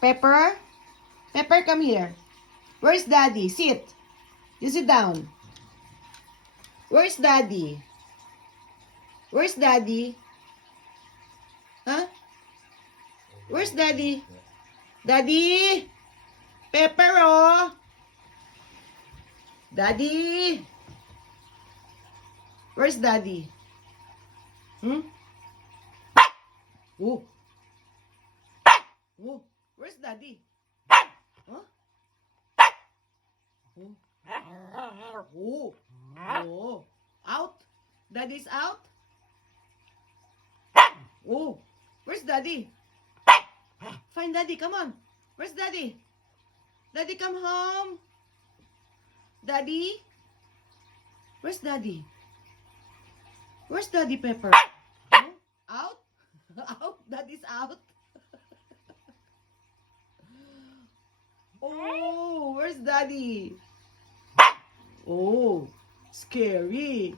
Pepper? Pepper, come here. Where's Daddy? Sit. You sit down. Where's Daddy? Where's Daddy? Huh? Where's Daddy? Daddy! Pepper, oh! Daddy! Where's Daddy? Hmm? Oh! Oh! Where's Daddy? Huh? Oh! Oh! Oh! Out? Daddy's out? Oh! Where's Daddy? Find Daddy, come on! Where's Daddy? Daddy, come home! Daddy? Where's Daddy? Where's Daddy, Pepper? Oh? Out? Out? Daddy's out? Oh, where's Daddy? Oh, scary.